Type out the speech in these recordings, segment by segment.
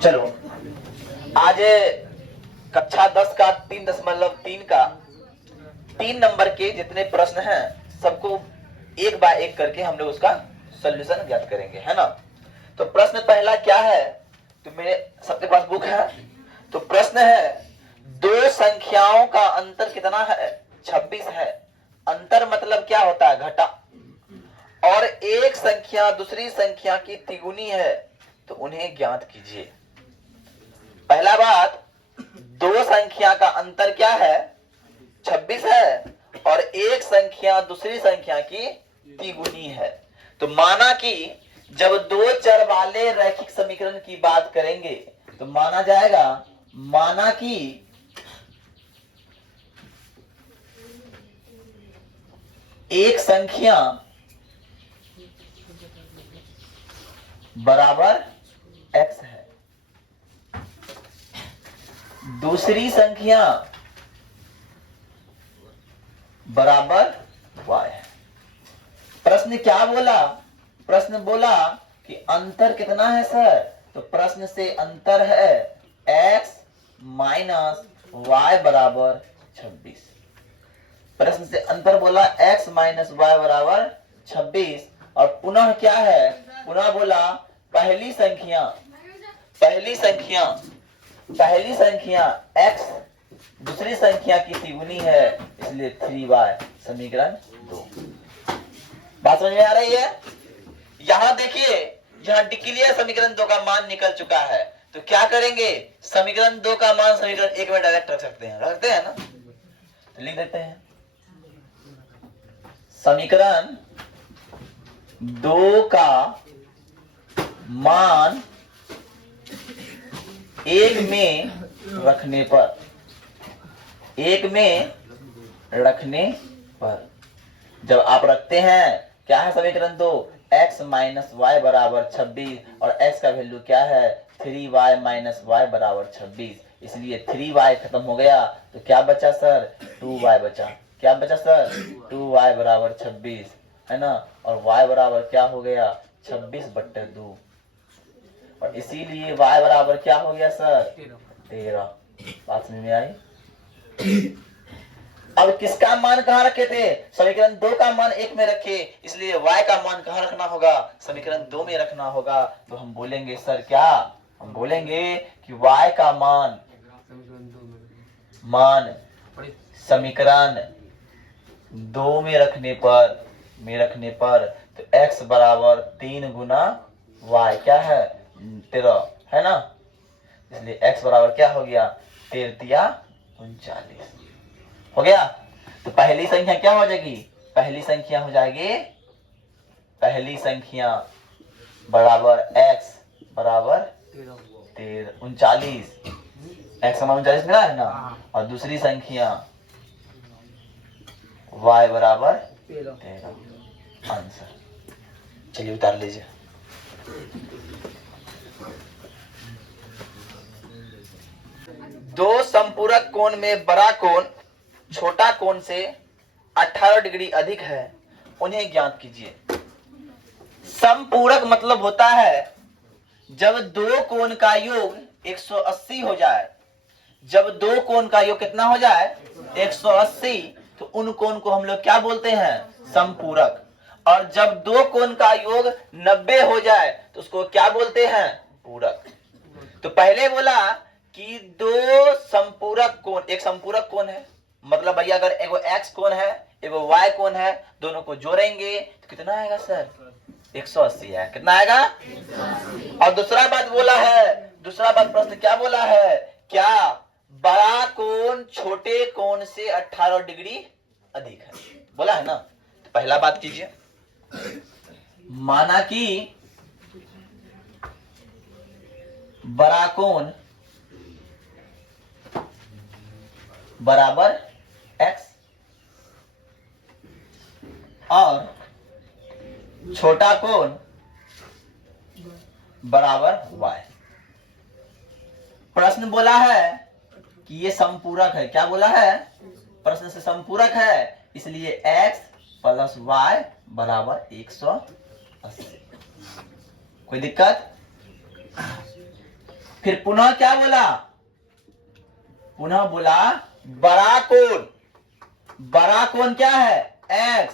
चलो आज कक्षा 10 का 3.3 का 3 नंबर के जितने प्रश्न हैं सबको एक बाय एक करके हम लोग उसका सॉल्यूशन ज्ञात करेंगे, है ना। तो प्रश्न पहला क्या है, तो मेरे सबके पास बुक है। तो प्रश्न है, दो संख्याओं का अंतर कितना है? 26 है। अंतर मतलब क्या होता है? घटा। और एक संख्या दूसरी संख्या की तिगुनी है, तो उन्हें ज्ञात कीजिए। पहला बात, दो संख्या का अंतर क्या है? 26 है और एक संख्या दूसरी संख्या की तिगुनी है। तो माना कि जब दो चर वाले रैखिक समीकरण की बात करेंगे तो माना जाएगा, माना कि एक संख्या बराबर x है, दूसरी संख्या बराबर y है। प्रश्न क्या बोला? प्रश्न बोला कि अंतर कितना है सर? तो प्रश्न से अंतर है x माइनस y बराबर 26। प्रश्न से अंतर बोला x माइनस y बराबर 26। और पुनः क्या है? पुनः बोला पहली संख्या x दूसरी संख्या की तिगुनी है, इसलिए 3y, समीकरण 2। बात समझ में आ रही है? यहां देखिए, यहां डिक्लेयर समीकरण 2 का मान निकल चुका है। तो क्या करेंगे? समीकरण 2 का मान समीकरण 1 में डायरेक्ट रख सकते हैं, रखते हैं ना। तो लिख देते हैं, समीकरण 2 का मान 1 में रखने पर, 1 में रखने पर जब आप रखते हैं, क्या है समीकरण 2? x माइनस वाई बराबर 26 और x का वैल्यू क्या है? 3y माइनस वाई बराबर 26। इसलिए 3y खत्म हो गया, तो क्या बचा सर? 2y बचा। क्या बचा सर? 2y बराबर 26, है ना। और y बराबर क्या हो गया? 26/2। और इसीलिए y बराबर क्या हो गया सर? 13। बात समझ में आई? अब किसका मान कहां रखे थे? समीकरण 2 का मान 1 में रखे, इसलिए y का मान कहां रखना होगा? समीकरण 2 में रखना होगा। तो हम बोलेंगे सर क्या? हम बोलेंगे कि y का मान समीकरण 2 में रखने पर तो x बराबर 3 गुना y, क्या है? 13, है ना। इसलिए x बराबर क्या हो गया? 13 39 हो गया। तो पहली संख्या क्या हो जाएगी? पहली संख्या हो जाएगी, पहली संख्या बराबर x बराबर 39, x समान 39 मिला है ना। और दूसरी संख्या y बराबर 13। आंसर चलिए उतार लीजिए। दो संपूरक कोण में बड़ा कोण छोटा कोण से 18 डिग्री अधिक है, उन्हें ज्ञात कीजिए। संपूरक मतलब होता है जब दो कोण का योग 180 हो जाए। जब दो कोण का योग कितना हो जाए? 180, तो उन कोण को हम लोग क्या बोलते हैं? संपूरक। और जब दो कोण का योग 90 हो जाए तो उसको क्या बोलते हैं? पूरक। तो पहले बोला कि दो संपूरक कोण, एक संपूरक कोण है, मतलब भैया अगर एगो x कोण है एगो y कोण है, दोनों को जोड़ेंगे तो कितना आएगा सर? 180 है। कितना आएगा? 180। और दूसरा बात बोला है, दूसरा बात प्रश्न क्या बोला है? क्या बड़ा कोण छोटे कोण से 18 डिग्री अधिक है, बोला है ना। तो पहला बात कीजिए, माना कि बड़ा कोण बराबर x और छोटा कोण बराबर y। प्रश्न बोला है कि ये संपूरक है। क्या बोला है? प्रश्न से संपूरक है, इसलिए x प्लस y बराबर 180। कोई दिक्कत? फिर पुनः क्या बोला, पुनः बोला बड़ा कोण, बड़ा कोण क्या है x,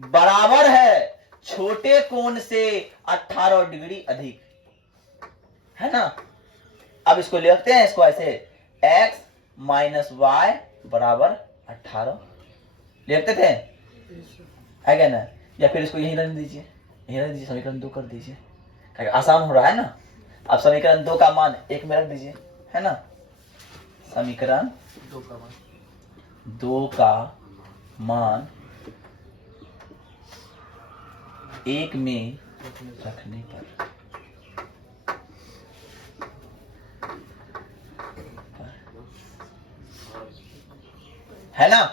बराबर है छोटे कोण से 18 डिग्री अधिक, है ना। अब इसको लिखते हैं, इसको ऐसे x माइनस वाई बराबर 18 लिखते थे, है क्या ना। या फिर इसको यही रख दीजिए, यही रख दीजिए, समीकरण 2 कर दीजिए, आसान हो रहा है ना। अब समीकरण 2 का मान 1 में रख दीजिए, है ना। समीकरण 2 का मान 1 में रखने पर है ना।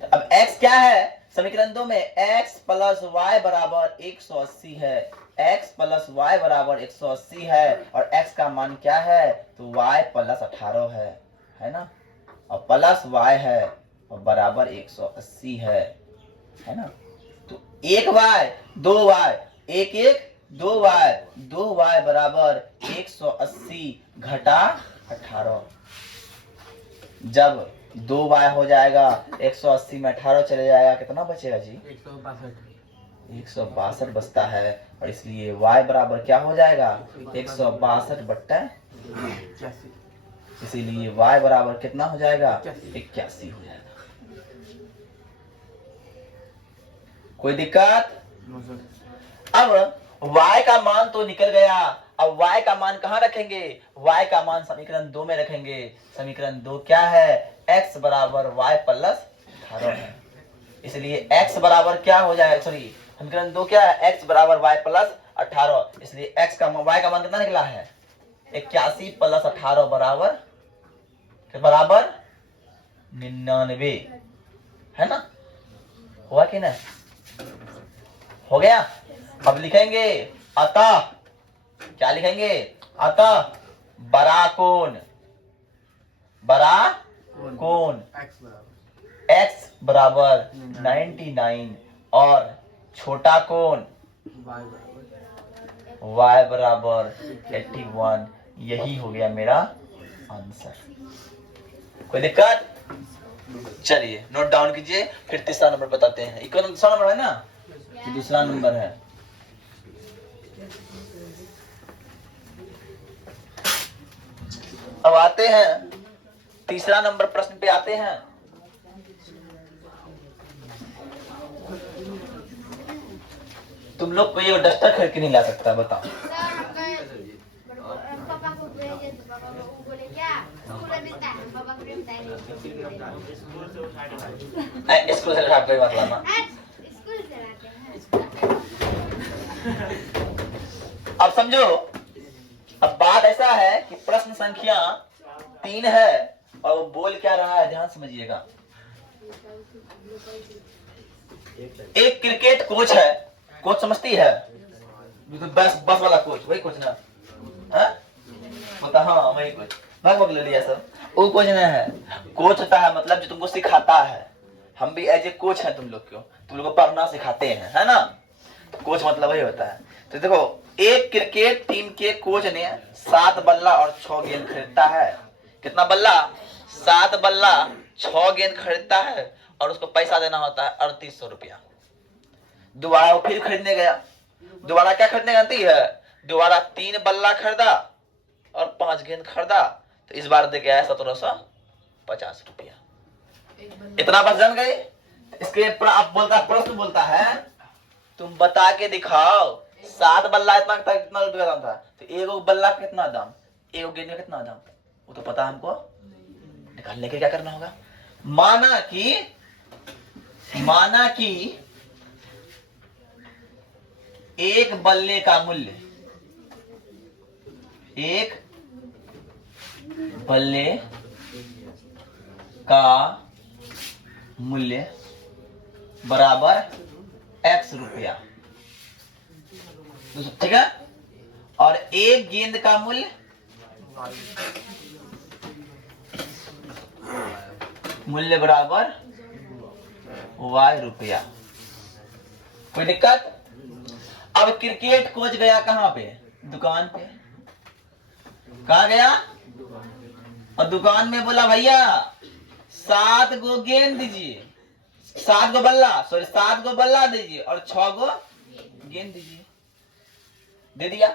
तो अब x क्या है, समीकरण 2 में x प्लस वाई बराबर 180 है, x प्लस वाई बराबर 180 है, और x का मान क्या है, तो y प्लस 18 है ना, और प्लस y है और बराबर 180 है ना। तो 1y 2y 1 1 2y 2y बराबर 180 घटा 18। जब 2y हो जाएगा 180 में 18 चले जाएगा, कितना बचेगा जी, 162 बचता है, और इसलिए y बराबर क्या हो जाएगा 162 बट्टा, इसीलिए y बराबर कितना हो जाएगा 81 हो जाएगा। कोई दिक्कत। अब y का मान तो निकल गया, अब y का मान कहाँ रखेंगे, y का मान समीकरण 2 में रखेंगे। समीकरण 2 क्या है, x बराबर y प्लस 18 है, इसलिए x बराबर क्या हो जाएगा, सॉरी समीकरण 2 क्या है, x बराबर y प्लस 18, इसलिए x का y का मान कितना निकला है 81 प्लस 18 बराबर 99, है ना। हुआ कि ना, हो गया। अब लिखेंगे अतः, क्या लिखेंगे, अतः बड़ा कोण x बराबर 99 और छोटा कोण y बराबर 81, यही हो गया मेरा आंसर। कोई दिक्कत। चलिए नोट डाउन कीजिए, फिर तीसरा नंबर बताते हैं। इक्वल दूसरा नंबर है ना, कि दूसरा नंबर है। अब आते हैं तीसरा नंबर प्रश्न पे आते हैं। तुम लोग को ये डस्टर खरीद के नहीं ला सकता, बताओ। स्कूल से कोई बात लाना। अब समझो, अब बात ऐसा है कि प्रश्न संख्या 3 है और वो बोल क्या रहा है, ध्यान समझिएगा। एक क्रिकेट कोच है, कोच समझती है, बस वाला कोच, वही कोच ना, हाँ वही कोच, भाग ले लिया सब, वो कोच ना है। कोच होता है मतलब जो तुमको सिखाता है, हम भी एज ए कोच है, तुम लोग को पढ़ना सिखाते हैं, है ना। तो कोच मतलब वही होता है। तो देखो, एक क्रिकेट टीम के कोच ने 7 बल्ला और 6 गेंद खरीदता है। कितना बल्ला, 7 बल्ला 6 गेंद खरीदता है, और उसको पैसा देना होता है 3800 रुपया। दोबारा वो फिर खरीदने गया, दोबारा क्या खरीदने जानती है, दोबारा 3 बल्ला खरीदा और 5 गेंद खरीदा, तो इस बार दे के आया 1750 रुपया। इतना बस जान गए। इसके आप प्रश्न बोलता है, तुम बता के दिखाओ 7 बल्ला इतना कितना रुपया दाम था, तो एगो बल्ला कितना दाम, एगो गेंद का कितना दाम, वो तो पता हमको, निकालने के क्या करना होगा। माना कि एक बल्ले का मूल्य, एक बल्ले का मूल्य बराबर x रुपया, ठीक है, और एक गेंद का मूल्य बराबर y रुपया। कोई दिक्कत। अब क्रिकेट कोच गया कहां पे, दुकान पे, कहा गया? और दुकान में बोला भैया 7 गो गेंद दीजिए, 7 गो बल्ला, सॉरी 7 गो बल्ला दीजिए और 6 गो गेंद दीजिए। दे दिया,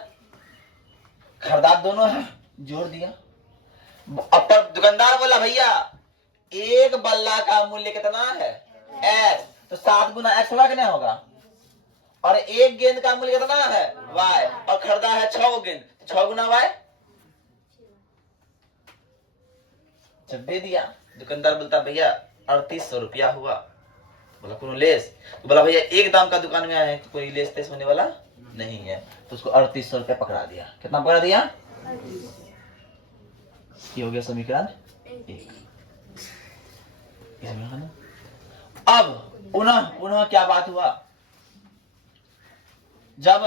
खरीदार दोनों है, जोड़ दिया। अब तक दुकानदार बोला भैया एक बल्ला का मूल्य कितना है? x, तो 7 गुना x होगा कि नहीं होगा? और एक गेंद का मूल्य कितना है? y, और खरीदा है 6 गेंद, 6 गुना y। जब दे दिया, दुकानदार बोलता भैया 3800 रुपया हुआ। बोला कोनो लेस? तो बोला भैया एक दाम का दुकान में आए हैं, तो कोई लेस तेस होने वाला नहीं है, तो उसको 3800 रुपया पकड़ा दिया। कितना पकड़ा दिया? ये हो गया समीकरण 1। अब पुनः क्या बात हुआ? जब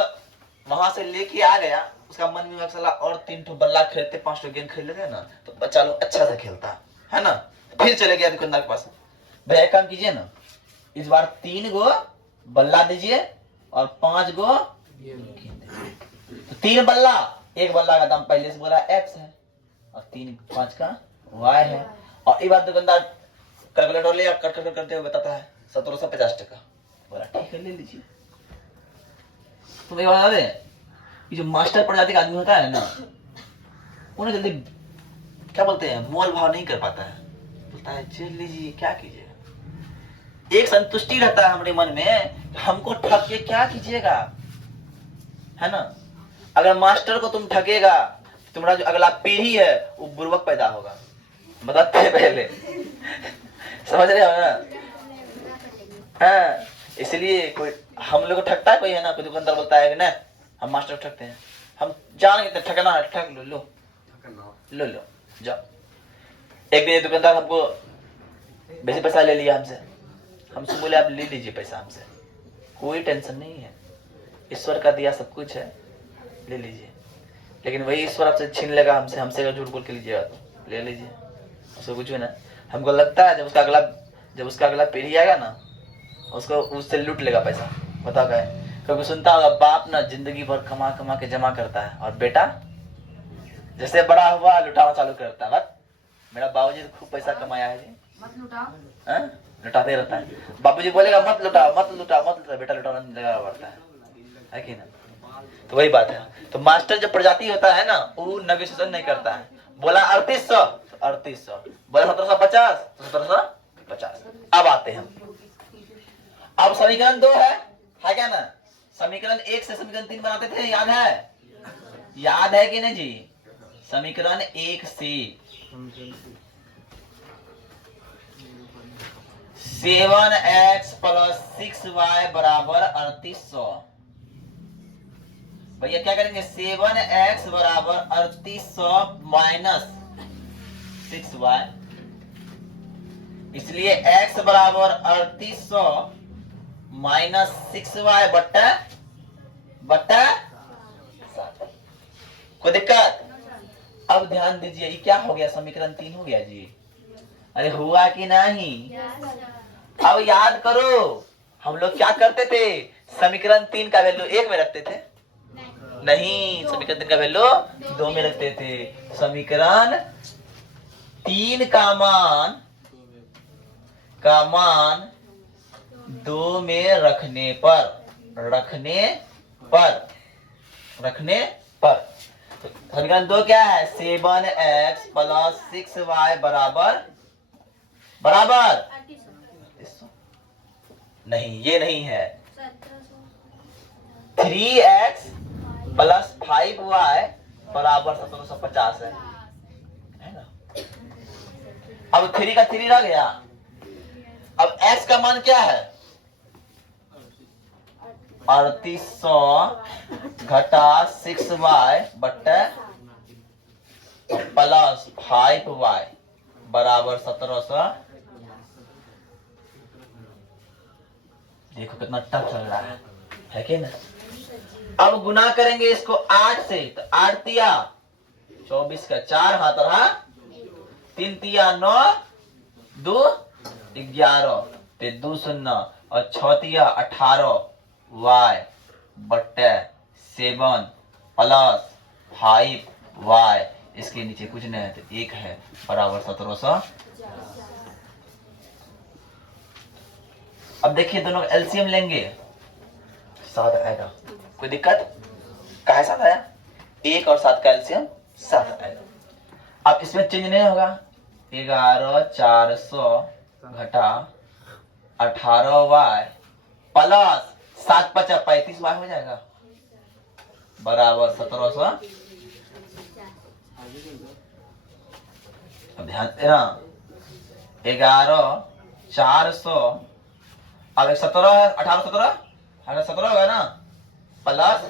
वहां से लेके आ गया, उसका मन में मसला और 3 ठो बल्ला खरीदते, 5 ठो गेंद खरीद लेते ना, तो बच्चा लोग अच्छा से खेलता है ना। फिर चले गया दुकानदार के पास, भैया एक काम कीजिए ना, इस बार 3 गो बल्ला दीजिए और 5 गो गेंद। तो 3 बल्ला, एक बल्ला का दाम पहले से बोला x है और 3 5 का y है। और एक बार दुकानदार कैलकुलेटर ले करते हुए बताता है 1750 टका। बोला ठीक है ले लीजिए। तो मैं बता दे, ये जो मास्टर प्रजाति का आदमी होता है ना, उन्हें जल्दी क्या बोलते हैं, मोल भाव नहीं कर पाता है। बोलता है चल लीजिए, क्या कीजिएगा। एक संतुष्टि रहता है हमारे मन में, हमको ठग के क्या कीजिएगा, है ना। अगर मास्टर को तुम ठगेगा, तुम्हारा जो अगला पीढ़ी है वो बुर्बक पैदा होगा, बताते हैं पहले। समझ रहे हो ना? हाँ, इसलिए कोई हम लोग को ठगता है कोई, है ना, कोई दुकानदार बोलता है कि ना हम मास्टर ठगते हैं, हम जान के ठगना है, ठग लो लो लो जाओ। एक दिन दुकानदार हमको बेसी पैसा ले लिया हमसे बोले आप ले लीजिए पैसा हमसे, कोई टेंशन नहीं है, ईश्वर का दिया सब कुछ है, ले लीजिए। लेकिन वही ईश्वर आपसे छीन लेगा हमसे अगर झूठ बोल के लीजिएगा तो ले लीजिए, उसको कुछ ना। हमको लगता है जब उसका अगला पीढ़ी आएगा ना, उसको उससे लूट लेगा पैसा। बता गए कभी सुनता होगा, बाप ना जिंदगी भर कमा कमा के जमा करता है और बेटा जैसे बड़ा हुआ लुटाना चालू करता है। बस मेरा बाबूजी तो खूब पैसा कमाया है जी, मत लुटाओ, लुटाते रहता है। बाबूजी बोलेगा मत लुटाओ मत लुटाओ मत लुटाओ, बेटा लुटाना लगा पड़ता है कि ना। तो वही बात है। तो मास्टर जब प्रजाति होता है ना, वो नेगोशिएशन नहीं करता है। बोला 3800 तो 3800, बोला 1750 तो 1750। अब आते हैं, अब समीकरण 2 है क्या ना? समीकरण 1 से समीकरण 3 बनाते थे, याद है कि नहीं जी? समीकरण 1 से 7x + 6y = 3800। भैया क्या करेंगे, 7x = 3800 - 6y, इसलिए x = 3800 - 6y बट्टा 7। कोई दिक्कत? अब ध्यान दीजिए, ये क्या हो गया, समीकरण 3 हो गया जी। अरे हुआ कि नहीं? अब याद करो, हम लोग क्या करते थे, समीकरण 3 का वैल्यू 1 में रखते थे, नहीं, समीकरण 3 का वैल्यू 2 में रखते थे। समीकरण 3 का मान 2 में रखने पर समीकरण 2 क्या है, 7x + 6y बराबर नहीं, ये नहीं है, 3x + 5y = 1750 है ना। अब 3 का 3 रह गया। अब x का मान क्या है, 3800 - 6y + 5y = 1700। देखो कितना टफ चल रहा है कि ना। अब गुना करेंगे इसको 8 से, तो 8 तिया 24 का 4 हाथ रहा, 3 तिया 9, 2 11, ते 2 0 और 6 तिया 18 y / 7 + 5y इसके नीचे कुछ नहीं है तो 1 है बराबर 1700। अब देखिए दोनों का एलसीएम लेंगे 7 आएगा। कोई दिक्कत? काहे 7 आया? 1 और 7 का एलसीएम 7 आएगा। अब इसमें चेंज नहीं होगा। 11400 घटा 18y प्लस 7 5 35y हो जाएगा बराबर 1700। अब ध्यान देना 11400 अब 17 है 18 17 होगा ना प्लस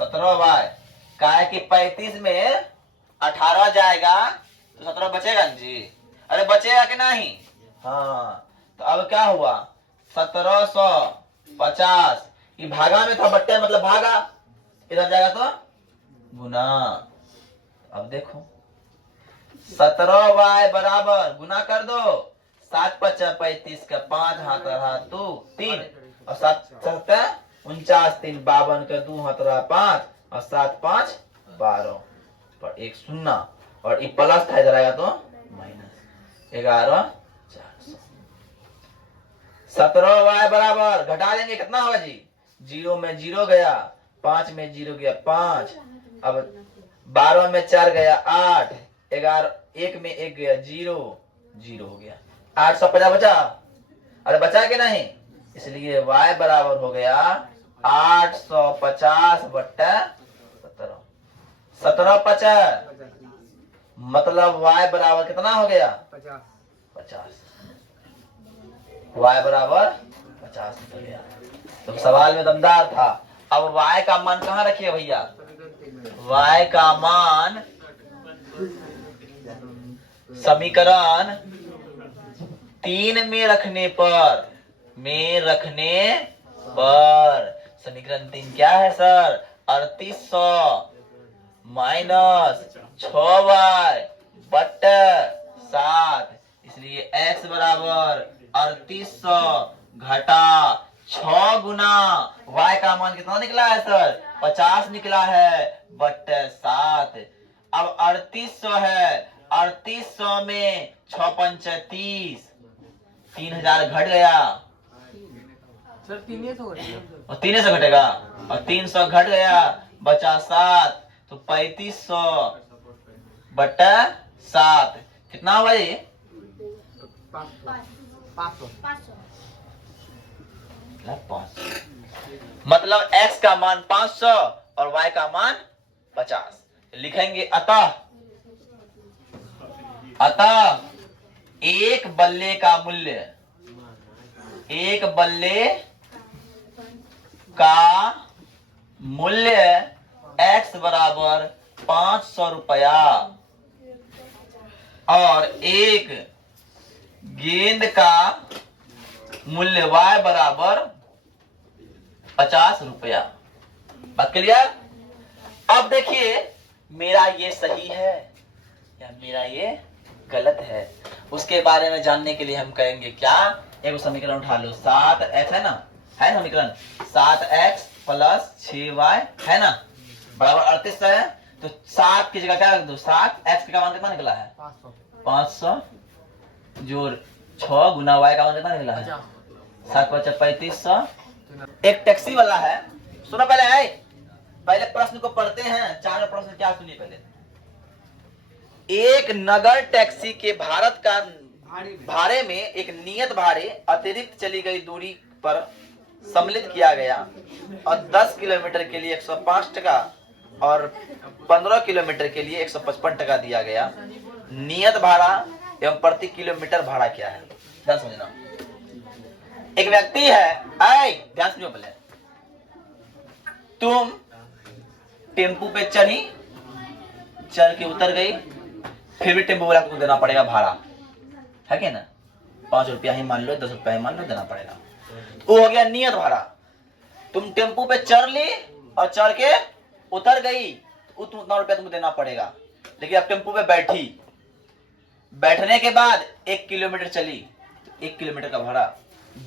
17y का है कि 35 में 18 जाएगा तो 17 बचेगा ना जी। अरे बचेगा कि नहीं? हाँ तो अब क्या हुआ 1750 ये भागा में था बट्टे मतलब भागा इधर जाएगा तो गुना। अब देखो 17y बराबर गुना कर दो 7 5 35 का 5 हाथ रहा 2 3 और 7 7 49 3 52 का 2 हाथ रहा 5 और 7 5 12 पर 1 शून्य और ये प्लस था इधर आएगा तो माइनस 11400। 17y बराबर घटा देंगे कितना होगा जी 0 में 0 गया 5 में 0 गया 5 अब 12 में 4 गया 8 11 1 में 1 गया 0 0 हो गया 850 बचा। अरे बचा के नहीं इसलिए y बराबर हो गया 850 बट्टा 17 17 50 मतलब y बराबर कितना हो गया 50 y बराबर 50 हो गया। तो सवाल में दमदार था। अब y का मान कहाँ रखिए भैया y का मान समीकरण 3 में रखने पर समीकरण 3 क्या है सर 3800 माइनस 6y बट्टा 7 इसलिए x बराबर 3800 घटा 6 गुना y का मान कितना निकला है सर 50 निकला है बट्टा 7। अब 3800 है 3800 में 6 5 30 3000 घट गया सर 300 और 300 घटेगा और 300 घट गया बचा 7 तो 3500 बट्टा 7 कितना हुआ ये 500 मतलब x का मान 500 और y का मान 50 लिखेंगे। अतः एक बल्ले का मूल्य x बराबर 500 रुपया और एक गेंद का मूल्य y बराबर 50 रुपया। बात क्लियर? अब देखिए मेरा ये सही है या मेरा ये गलत है उसके बारे में जानने के लिए हम कहेंगे क्या एक समीकरण उठा लो 7x है ना है समीकरण 7x प्लस 6y है ना बराबर 38 है तो 7 की जगह क्या रख दो 7x का मान कितना निकला है 500 जोड़ 6 गुना y का मान कितना निकला है 7 5 3500। एक टैक्सी वाला है सुनो पहले प्रश्न को पढ़ते हैं 4 प्रश्न क्या सुनिए पहले। एक नगर टैक्सी के भारत का भाड़े में एक नियत भाड़े अतिरिक्त चली गई दूरी पर सम्मिलित किया गया और 10 किलोमीटर के लिए 105 टका और 15 किलोमीटर के लिए 155 टका दिया गया। नियत भाड़ा एवं प्रति किलोमीटर भाड़ा क्या है ध्यान समझना। एक व्यक्ति है ध्यान समझो पहले तुम टेम्पू पे चढ़ के उतर गई फिर भी टेम्पो वाला तुमको देना पड़ेगा भाड़ा है क्या ना 5 रुपया ही मान लो 10 रुपया ही मान लो देना पड़ेगा। वो हो गया नियत भाड़ा। तुम टेम्पू पे चढ़ ली और चढ़ के उतर गई तो उतना रुपया तुमको देना पड़ेगा। लेकिन अब टेम्पू पे बैठने के बाद 1 किलोमीटर चली 1 किलोमीटर का भाड़ा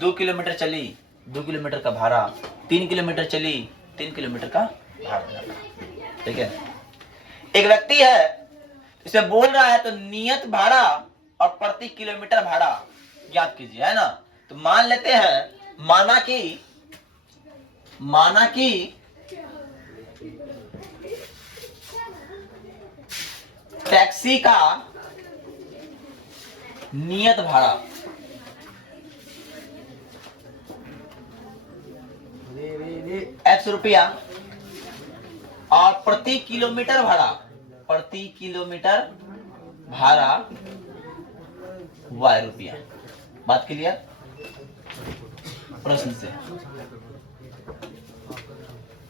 2 किलोमीटर चली 2 किलोमीटर का भाड़ा 3 किलोमीटर चली 3 किलोमीटर का भाड़ा देना पड़ा। ठीक है। एक व्यक्ति है इसे बोल रहा है तो नियत भाड़ा और प्रति किलोमीटर भाड़ा ज्ञात कीजिए, है ना। तो मान लेते हैं, माना कि टैक्सी का नियत भाड़ा X रुपया और प्रति किलोमीटर भाड़ा Y रुपया। बात क्लियर? प्रश्न से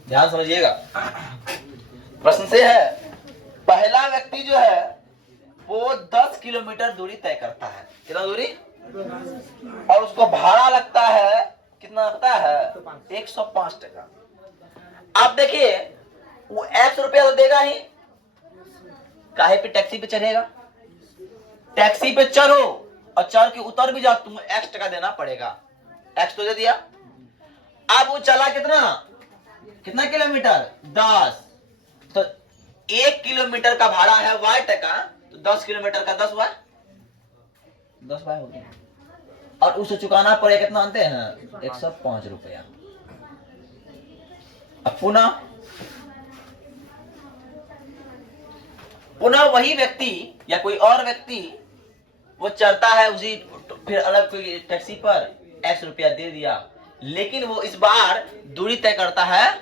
ध्यान समझिएगा। प्रश्न से है, पहला व्यक्ति जो है वो 10 किलोमीटर दूरी तय करता है। कितना दूरी? और उसको भाड़ा लगता है, कितना लगता है? 105 टका। आप देखिए, वो X रुपया तो देगा ही, काहे पे टैक्सी पे चढ़ेगा? टैक्सी पे चढ़ो और चढ़ के उतर भी जाओ, तुमको X टका देना पड़ेगा। X तो दे दिया। अब वो चला कितना किलोमीटर? 10। तो 1 किलोमीटर का भाड़ा है Y टका, तो 10 किलोमीटर का 10 Y हो गया। और उसे चुकाना पड़ेगा, कितना आते हैं? 105 रुपया। अब पुनः वही व्यक्ति या कोई और व्यक्ति वो चढ़ता है उसी फिर अलग कोई टैक्सी पर, X रुपया दे दिया, लेकिन वो इस बार दूरी तय करता है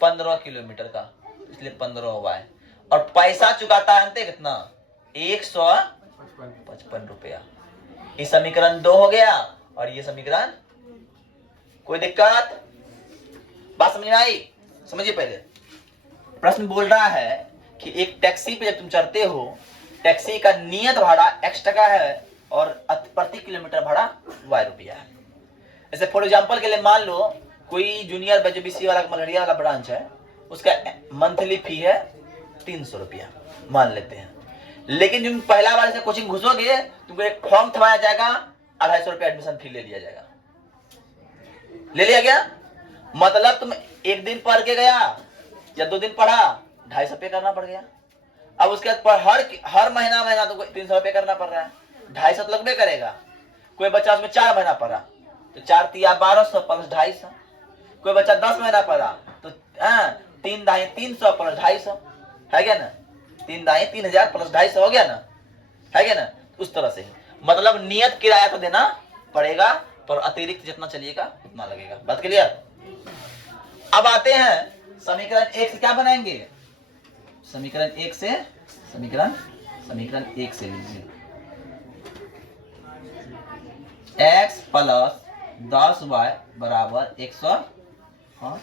15 किलोमीटर का, इसलिए 15 Y। और पैसा चुकाता है अंते कितना? 155 रुपया। ये समीकरण 2 हो गया और ये समीकरण। कोई दिक्कत? बात समझ में आई? समझिए, पहले प्रश्न बोल रहा है कि एक टैक्सी पे जब तुम चढ़ते हो, टैक्सी का नियत भाड़ा X टका है और प्रति किलोमीटर भाड़ा Y रुपया है। जैसे फॉर एग्जांपल के लिए मान लो कोई जूनियर BC वाला मलहरिया वाला ब्रांच है, उसका मंथली फी है 300 रुपया मान लेते हैं। लेकिन तुम पहला बार से कोचिंग घुसोगे, तुमको एक फॉर्म थमाया जाएगा, 250 रुपया एडमिशन फी ले लिया जाएगा। ले लिया गया मतलब तुम एक दिन पढ़ के गया या 2 दिन पढ़ा, 250 रुपये करना पड़ गया। अब उसके बाद हर महीना तुमको 300 रुपये करना पड़ रहा है, 250 तो लगभग करेगा। कोई बच्चा उसमें 4 महीना पढ़ा तो 4 तिया 1200 प्लस 250। कोई बच्चा 10 महीना पढ़ा तो 3 दाई 300 प्लस 250, है क्या ना? 3 दाई 3000 प्लस 250 हो गया ना, है क्या ना? उस तरह से मतलब नियत किराया तो देना पड़ेगा, पर अतिरिक्त जितना चलिएगा उतना लगेगा। बात क्लियर? अब आते हैं समीकरण 1 से क्या बनाएंगे? समीकरण 1 से लीजिए x प्लस 10y बराबर 105,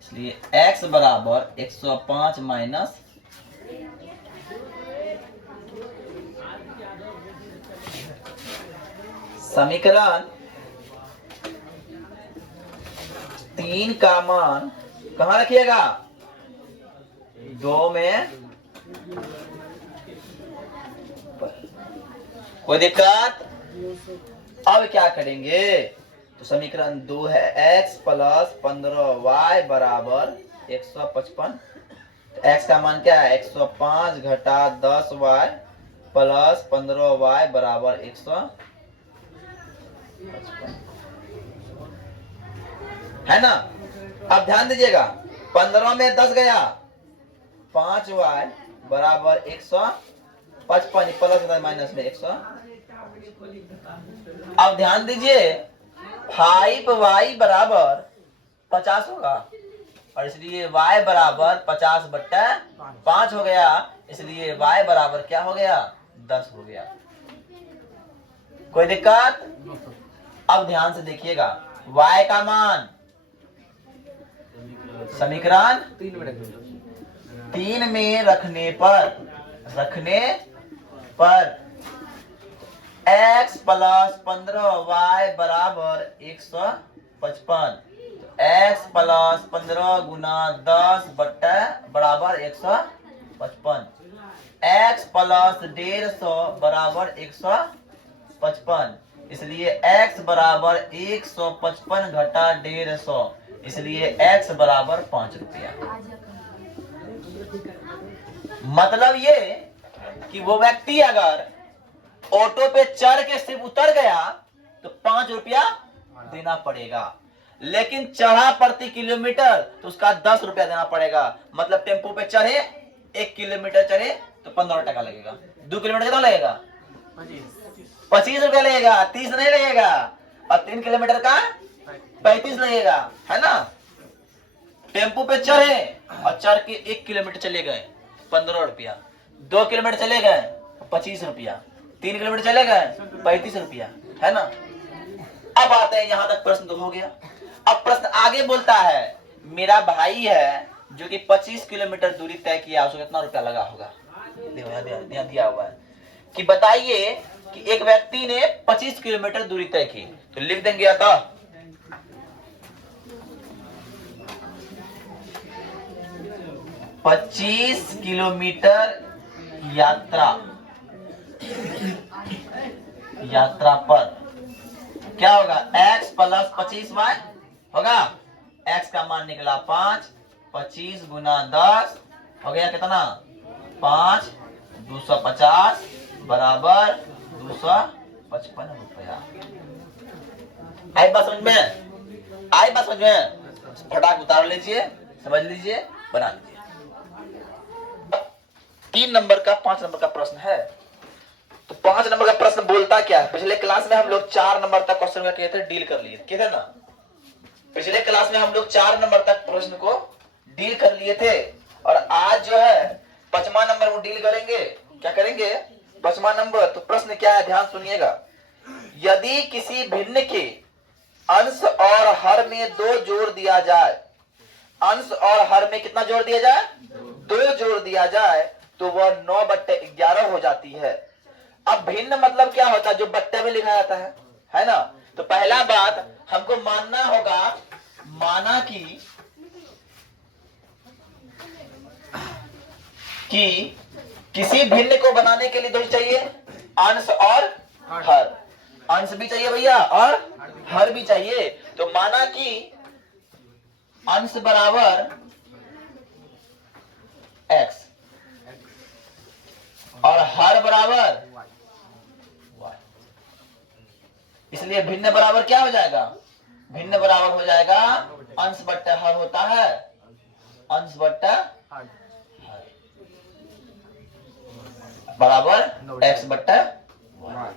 इसलिए x बराबर 105 माइनस समीकरण 3 का मान कहां रखिएगा? 2 में। कोई दिक्कत? अब क्या करेंगे? तो समीकरण 2 है x प्लस 15y बराबर 155। x का मान क्या है? 105 घटा 10y प्लस 15y बराबर 155, है ना? अब ध्यान दीजिएगा, 15 में 10 गया, 5y बराबर 155 प्लस माइनस में 100। अब ध्यान दीजिए, 5y बराबर 50 होगा और इसलिए y बराबर 50/5 हो गया, इसलिए y बराबर क्या हो गया? 10 हो गया। कोई दिक्कत? अब ध्यान से देखिएगा, y का मान समीकरण 3 में रखने पर x प्लस 15y बराबर 155, x प्लस 15 गुना 10 बराबर 155, x प्लस 150 बराबर 155, इसलिए x बराबर 155 घटा 150, इसलिए x बराबर 5 रुपया। मतलब ये कि वो व्यक्ति अगर ऑटो पे चढ़ के सिर्फ उतर गया तो 5 रुपया देना पड़ेगा, लेकिन चढ़ा प्रति किलोमीटर तो उसका 10 रुपया देना पड़ेगा। मतलब टेम्पो पे चढ़े 1 किलोमीटर चढ़े तो 15 टका लगेगा, 2 किलोमीटर कितना लगेगा 25 रुपया लगेगा, 30 नहीं लगेगा, और 3 किलोमीटर का 35 लगेगा, है ना। टेम्पो पे चढ़े और चढ़ के 1 किलोमीटर चले गए 15 रुपया, 2 किलोमीटर चले गए 25 रुपया, 3 किलोमीटर चले गए 35 रुपया, है ना। अब आते हैं यहाँ तक, प्रश्न तो हो गया। अब प्रश्न आगे बोलता है मेरा भाई है जो कि 25 किलोमीटर दूरी तय किया, उसको कितना रुपया लगा होगा। ध्यान दिया हुआ है कि बताइए कि एक व्यक्ति ने 25 किलोमीटर दूरी तय की, तो लिख देंगे आता 25 किलोमीटर यात्रा पर क्या होगा, x प्लस 25y होगा। x का मान निकला 5, 25 गुना 10 हो गया कितना 5, 250 बराबर 255 रुपया। आई बात समझ में, आई बात समझ में, फटाक उतार लीजिए, समझ लीजिए, बना लीजिए। 3 नंबर का 5 नंबर का प्रश्न है। तो 5 नंबर का प्रश्न बोलता क्या है, पिछले क्लास में हम लोग 4 नंबर तक क्वेश्चन का किए थे, डील कर लिए थे ना। पिछले क्लास में हम लोग 4 नंबर तक प्रश्न को डील कर लिए थे, और आज जो है 5वां नंबर को डील करेंगे। क्या करेंगे, 5वां नंबर। तो प्रश्न क्या है, ध्यान सुनिएगा। यदि किसी भिन्न के अंश और हर में 2 जोड़ दिया जाए, अंश और हर में कितना जोड़ दिया जाए, 2 जोड़ दिया जाए, तो वह 9/11 हो जाती है। अब भिन्न मतलब क्या होता है, जो बट्टे में लिखा जाता है ना। तो पहला बात हमको मानना होगा, माना कि किसी भिन्न को बनाने के लिए 2 चाहिए, अंश और हर। अंश भी चाहिए भैया और हर भी चाहिए। तो माना कि अंश बराबर x और हर बराबर y, इसलिए भिन्न बराबर क्या हो जाएगा, भिन्न बराबर हो जाएगा अंश बट्टा हर होता है, अंश बट्टा हर बराबर x बट्टा y।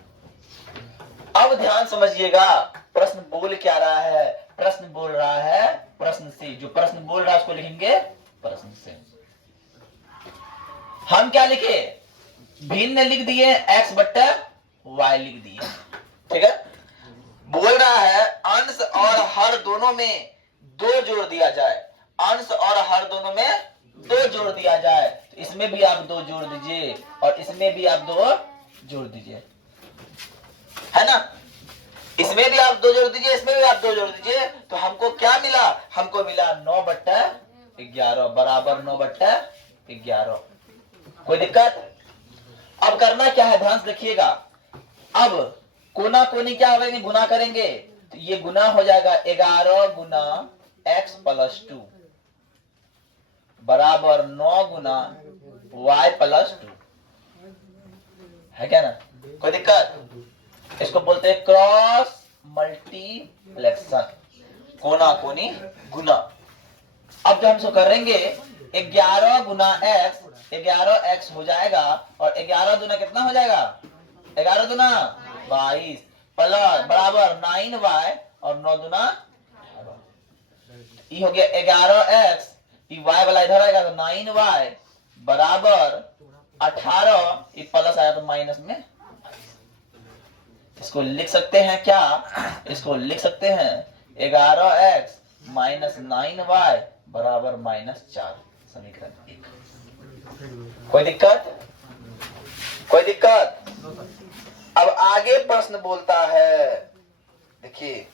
अब ध्यान समझिएगा, प्रश्न बोल क्या रहा है, प्रश्न बोल रहा है प्रश्न से, जो प्रश्न बोल रहा है उसको लिखेंगे प्रश्न से। हम क्या लिखे, भिन्न लिख दिए, x बट्टा y लिख दिए, ठीक है। बोल रहा है अंश और हर दोनों में 2 जोड़ दिया जाए, अंश और हर दोनों में 2 जोड़ दिया जाए, तो इसमें भी आप 2 जोड़ दीजिए और इसमें भी आप 2 जोड़ दीजिए, है ना। इसमें भी आप 2 जोड़ दीजिए, इसमें भी आप 2 जोड़ दीजिए, तो हमको क्या मिला, हमको मिला 9/11 बराबर 9/11। कोई दिक्कत। अब करना क्या है, ध्यान से देखिएगा। अब कोना कोनी क्या होगा, गुना करेंगे, तो ये गुना हो जाएगा 11 गुना x प्लस 2 बराबर 9 गुना y प्लस 2, है क्या ना। कोई दिक्कत। इसको बोलते हैं क्रॉस मल्टीप्लेक्शन, कोना कोनी गुना। अब जो हम इसको करेंगे 11 गुना x, 11x हो जाएगा, और 11 दुना कितना हो जाएगा, 11 दुना 22 प्लस बराबर 9y और 9 दुना ये हो गया 11x, ये y वाला इधर आएगा तो 9y बराबर 18, ये प्लस आया तो माइनस में। इसको लिख सकते हैं क्या, इसको लिख सकते हैं 11x माइनस 9y बराबर -4, समीकरण 1। कोई दिक्कत, कोई दिक्कत। अब आगे प्रश्न बोलता है, देखिए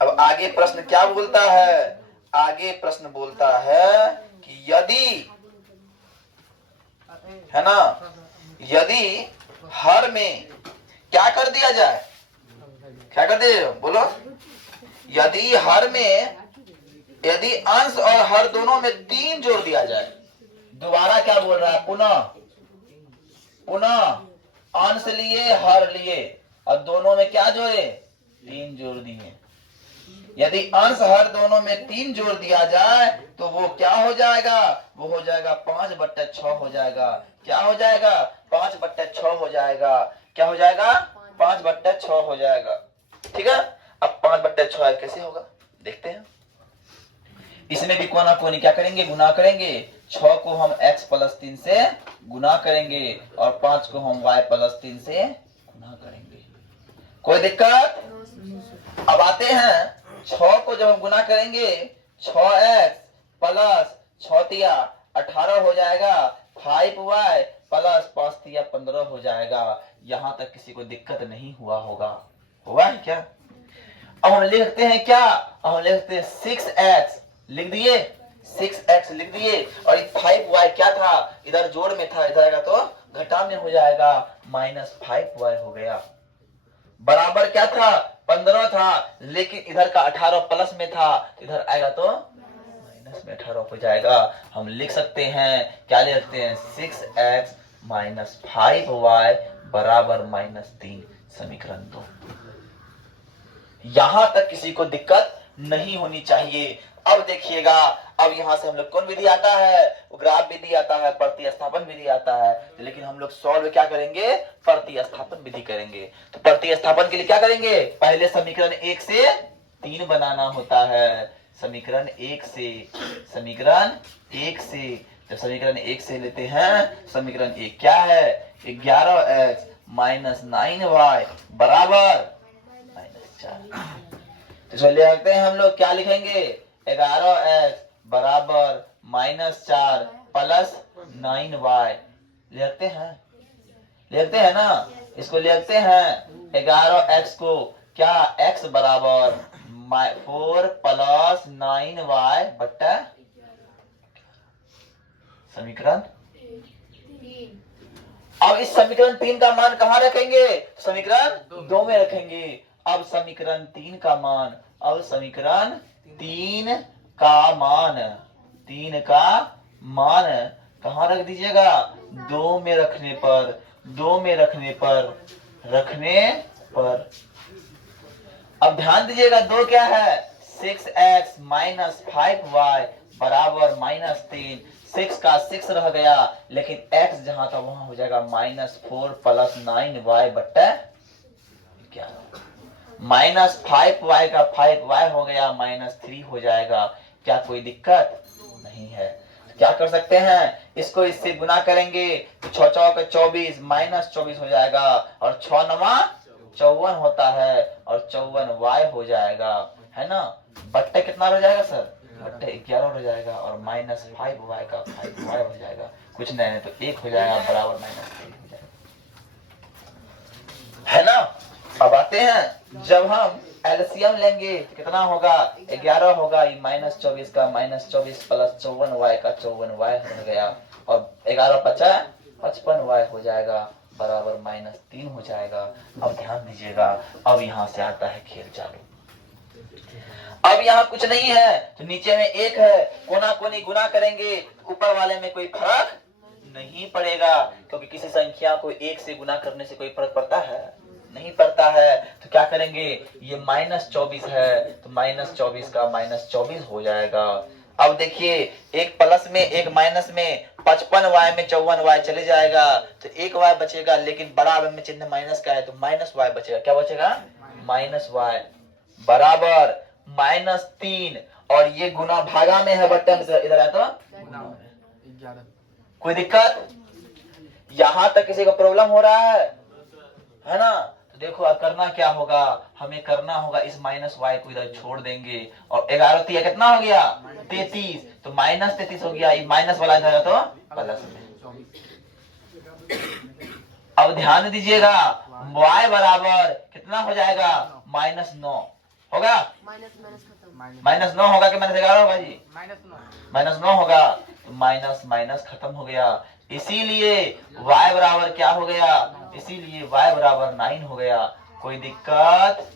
अब आगे प्रश्न क्या बोलता है, आगे प्रश्न बोलता है कि यदि, है ना, यदि हर में क्या कर दिया जाए, क्या कर दिया जाए बोलो, यदि हर में, यदि अंश और हर दोनों में 3 जोड़ दिया जाए। दोबारा क्या बोल रहा है, पुनः पुनः अंश लिए हर लिए और दोनों में क्या जोड़े 3 जोड़ दिए। यदि अंश हर दोनों में 3 जोड़ दिया जाए तो वो क्या हो जाएगा, वो हो जाएगा 5/6 हो जाएगा। क्या हो जाएगा 5/6 हो जाएगा। क्या हो जाएगा 5/6 हो जाएगा। ठीक है, अब 5/6 कैसे होगा देखते हैं। इसमें भी कोना कोनी क्या करेंगे, गुना करेंगे। 6 को हम x+3 से गुना करेंगे और 5 को हम y+3 से गुना करेंगे। कोई दिक्कत? अब आते हैं 6 को जब हम गुना करेंगे 6x प्लस 6 18 हो जाएगा, 5y प्लस 5 15 हो जाएगा। यहां तक किसी को दिक्कत नहीं हुआ होगा, हुआ है क्या? अब हम लिखते हैं क्या, अब हम लिखते हैं 6x लिख दिए, 6x लिख दिए और 5y क्या था, इधर जोड़ में था, इधर आएगा तो घटा में हो जाएगा, -5y हो गया। बराबर क्या था 15 था, लेकिन इधर का 18 प्लस में था, इधर आएगा तो माइनस में 18 हो जाएगा। हम लिख सकते हैं, क्या लिखते हैं 6x - 5y बराबर -3, समीकरण 2। यहां तक किसी को दिक्कत नहीं होनी चाहिए। अब देखिएगा, अब यहां से हम लोग कौन विधि आता है, ग्राफ विधि आता है, प्रतिस्थापन विधि आता है, लेकिन हम लोग सॉल्व क्या करेंगे, प्रतिस्थापन विधि करेंगे। तो प्रतिस्थापन के लिए क्या करेंगे, पहले समीकरण 1 से 3 बनाना होता है। समीकरण 1 से, समीकरण 1 से, जब समीकरण 1 से लेते हैं, समीकरण 1 क्या है, 11x - 9y बराबर -4। तो चलिए लिखते हैं, हम लोग क्या लिखेंगे, 11x बराबर -4 प्लस 9y लिखते हैं ना। इसको लिखते हैं 11x को क्या, x बराबर 4 प्लस 9y बट्टा समीकरण। अब इस समीकरण 3 का मान कहाँ रखेंगे, समीकरण 2 में रखेंगे। अब समीकरण 3 का मान, अब समीकरण 3 का मान, 3 का मान कहाँ रख दीजिएगा, 2 में रखने पर, 2 में रखने पर। अब ध्यान दीजिएगा 2 क्या है, 6x - 5y बराबर -3। 6 का 6 रह गया, लेकिन x जहां था वहां हो जाएगा -4 प्लस 9y बट्टा 11। -5y का 5y हो गया, -3 हो जाएगा। क्या कोई दिक्कत नहीं है? क्या कर सकते हैं, इसको इससे गुना करेंगे तो 6 चौक 24 -24 हो जाएगा और 6 9 54 होता है और 54y हो जाएगा, है ना। बट्टे कितना हो जाएगा सर, बट्टे 11 हो जाएगा और -5y का 5y हो जाएगा। कुछ नहीं तो 1 हो जाएगा बराबर -3 हो जाएगा, है ना। अब आते हैं, जब हम एलसीएम लेंगे तो कितना होगा, 11 होगा, ये -24 का -24 प्लस 54y का 54y हो गया और 11 50 55y हो जाएगा बराबर -3 हो जाएगा। अब ध्यान दीजिएगा, अब यहां से आता है खेल चालू। अब यहाँ कुछ नहीं है तो नीचे में 1 है, कोना कोनी गुना करेंगे, ऊपर वाले में कोई फर्क नहीं पड़ेगा, क्योंकि किसी संख्या को 1 से गुना करने से कोई फर्क पड़ता है, नहीं पड़ता है। तो क्या करेंगे, ये -24 है तो -24 का -24 हो जाएगा। अब देखिए, एक प्लस में एक माइनस में, 55y में 54y चले जाएगा तो 1y बचेगा, लेकिन बराबर में चिन्ह माइनस का है तो -y बचेगा। क्या बचेगा, -y बराबर -3 और ये गुना भागा में है, बट्टा इधर है तो 11। कोई दिक्कत, यहां तक किसी को प्रॉब्लम हो रहा है ना। तो देखो अब करना क्या होगा, हमें करना होगा इस -y को इधर छोड़ देंगे और 11 3 कितना हो गया 33, तो -33 हो गया, ये माइनस वाला इधर तो प्लस में। अब ध्यान दीजिएगा, y बराबर कितना हो जाएगा, -9 होगा, -9 होगा कि -11 होगा जी, -9 होगा, तो माइनस खत्म हो गया। इसीलिए y बराबर क्या हो गया, इसीलिए y बराबर 9 हो गया। कोई दिक्कत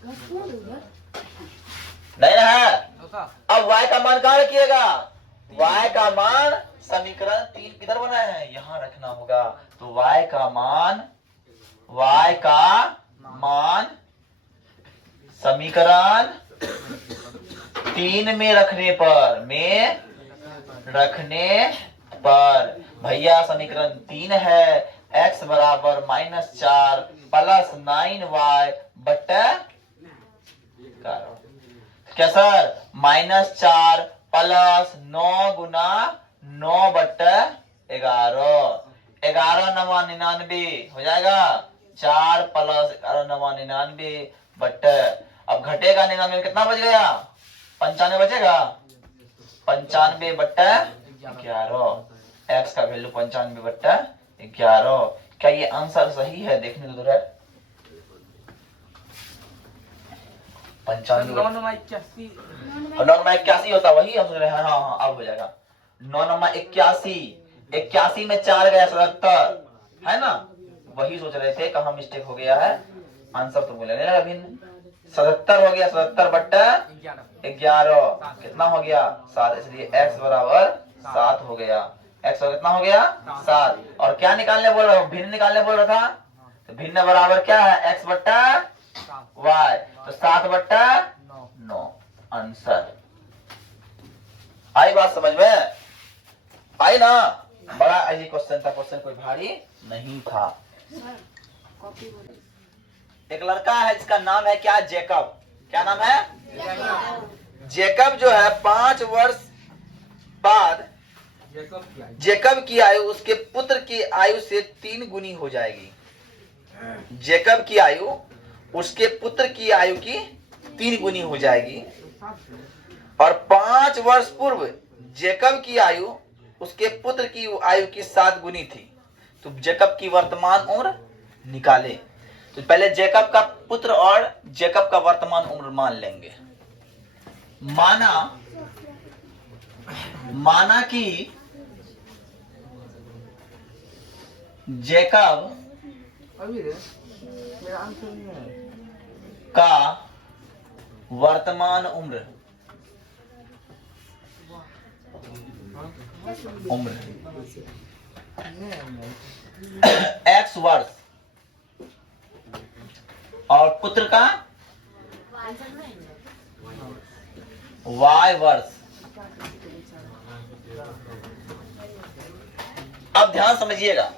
नहीं है। अब y का मान कहाँ रखिएगा, y का मान समीकरण 3 किधर बनाए हैं, यहाँ रखना होगा। तो y का मान समीकरण 3 में रखने पर भैया समीकरण 3 है x बराबर -4 प्लस 9y बट्टा क्या सर, -4 प्लस 9 गुना 9 बट्टा 11, 11 नवा 99 हो जाएगा। 4 प्लस 11 नवा 99 बट्टा, अब घटेगा 99 कितना बच गया, 95 बचेगा, 95 बट्टा 11, x का वैल्यू 95 बट्टा 11। क्या ये आंसर सही है, देखने दो जरा। 95 81 होता, वही हम सोच रहे हैं। हाँ अब हो जाएगा। 81 में 4 गया 77 है ना, वही सोच रहे थे, कहाँ मिस्टेक हो गया है, आंसर तो बोलेंगे ना भिन्न। 77 हो गया, 77 बट्टा 11 कितना हो गया 7, इसलिए x बराबर 7 हो गया। x कितना हो गया 7। और क्या निकालने बोल रहा हूँ, भिन्न निकालने बोल रहा था, तो भिन्न बराबर क्या है x बट्टा y, तो 7 बट्टा 9 आंसर। आई बात समझ में, आई ना। बड़ा इजी क्वेश्चन था, क्वेश्चन कोई भारी नहीं था। एक लड़का है जिसका नाम है क्या, जेकब। क्या नाम है, जेकब जो है 5 वर्ष बाद जेकब की आयु उसके पुत्र की आयु से 3 गुनी हो जाएगी। जेकब की आयु उसके पुत्र की आयु की 3 गुनी हो जाएगी, और 5 वर्ष पूर्व जेकब की आयु उसके पुत्र की आयु की 7 गुनी थी। तो जेकब की वर्तमान उम्र निकाले। तो पहले जेकब का पुत्र और जेकब का वर्तमान उम्र मान लेंगे। माना कि जेकब का वर्तमान उम्र x वर्ष और पुत्र का y वर्ष। अब ध्यान समझिएगा,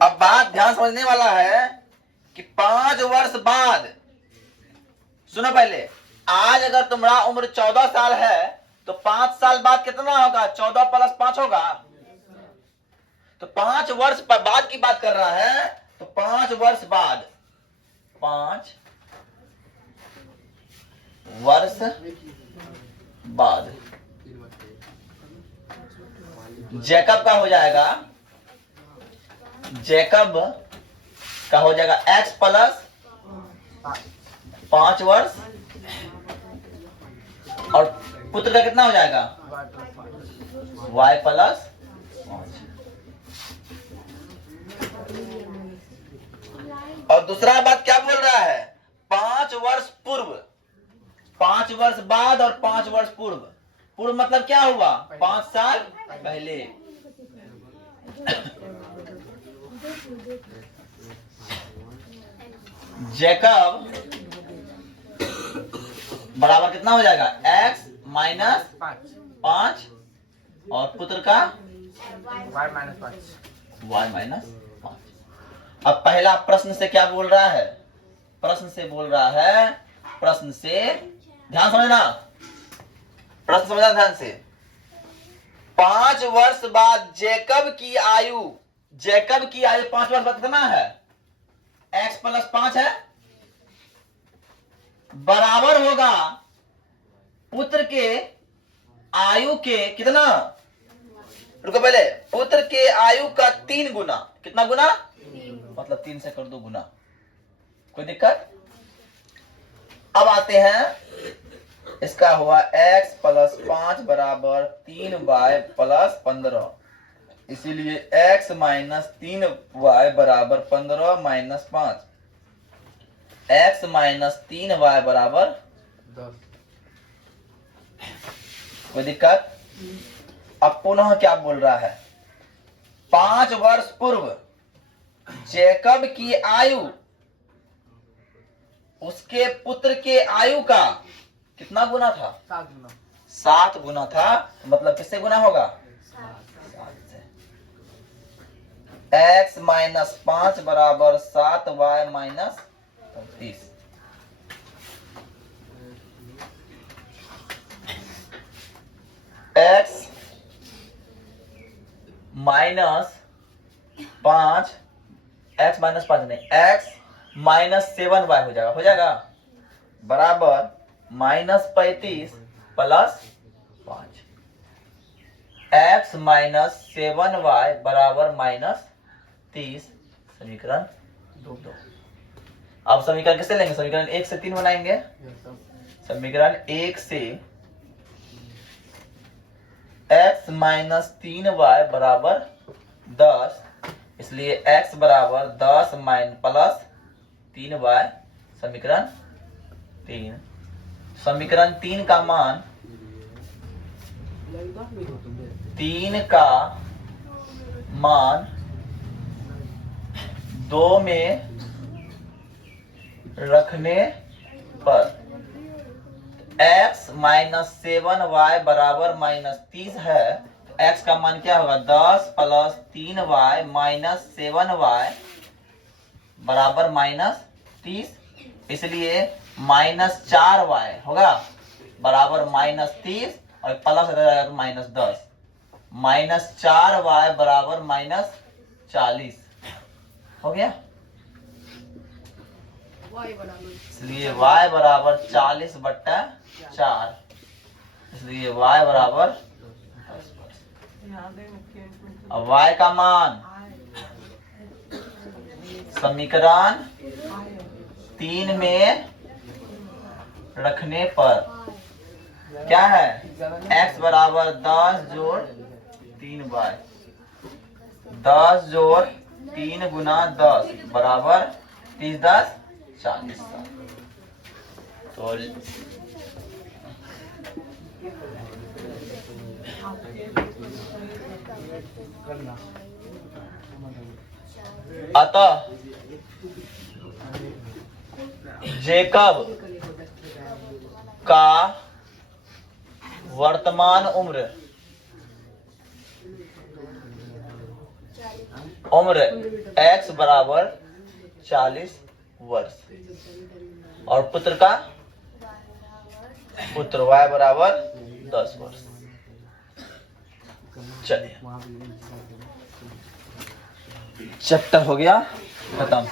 अब बात ध्यान समझने वाला है कि 5 वर्ष बाद, सुनो पहले, आज अगर तुम्हारा उम्र 14 साल है तो 5 साल बाद कितना होगा, 14 प्लस 5 होगा। तो 5 वर्ष बाद की बात कर रहा है, तो 5 वर्ष बाद, 5 वर्ष बाद जेकब का हो जाएगा, जेकब का हो जाएगा x प्लस 5 वर्ष, और पुत्र का कितना हो जाएगा y प्लस 5। और दूसरा बात क्या बोल रहा है, 5 वर्ष पूर्व, 5 वर्ष बाद और 5 वर्ष पूर्व। पूर्व मतलब क्या हुआ, 5 साल पहले। जेकब बराबर कितना हो जाएगा, x माइनस 5 और पुत्र का y माइनस 5। अब पहला प्रश्न से क्या बोल रहा है, प्रश्न से ध्यान समझना, प्रश्न समझना ध्यान से। 5 वर्ष बाद जेकब की आयु 5 वर्ष बाद कितना है, x प्लस 5 है, बराबर होगा पुत्र के आयु के कितना, रुको पहले, पुत्र के आयु का 3 गुना। कितना गुना, मतलब 3 से कर दो गुना, कोई दिक्कत। अब आते हैं, इसका हुआ x प्लस 5 बराबर 3y प्लस 15, इसीलिए x माइनस 3y बराबर 15 माइनस 5, x माइनस 3y बराबर 10। कोई दिक्कत। अब पुनः क्या बोल रहा है, 5 वर्ष पूर्व जैकब की आयु उसके पुत्र के आयु का कितना गुना था? 7 गुना। 7 गुना था। मतलब किससे गुना होगा? 7 से। x माइनस 5 बराबर 7y minus 30। x minus 5, x minus 5 नहीं, x माइनस 7y हो जाएगा बराबर -35 प्लस 5। x माइनस 7y बराबर -30। समीकरण 2। अब समीकरण किससे लेंगे? समीकरण 1 से 3 बनाएंगे। समीकरण 1 से x माइनस 3y बराबर 10, इसलिए x बराबर 10 प्लस 3y। समीकरण 3। समीकरण 3 का मान 3 का मान 2 में रखने पर x माइनस 7y बराबर -30 है। तो x का मान क्या होगा? 10 प्लस 3y माइनस 7y बराबर -30, इसलिए -4y होगा बराबर -30 और प्लस -10। -4y बराबर -40 हो गया। इसलिए y बराबर 40/4, इसलिए y बराबर 10। अब y का मान समीकरण 3 में रखने पर क्या है? x बराबर 10 जोड़ 3y, 10 जोड़ 3 गुना 10 बराबर 30 10 40। तो अतः जैकब का वर्तमान उम्र x बराबर 40 वर्ष और पुत्र का पुत्र y बराबर 10 वर्ष। चलिए, चैप्टर हो गया खत्म।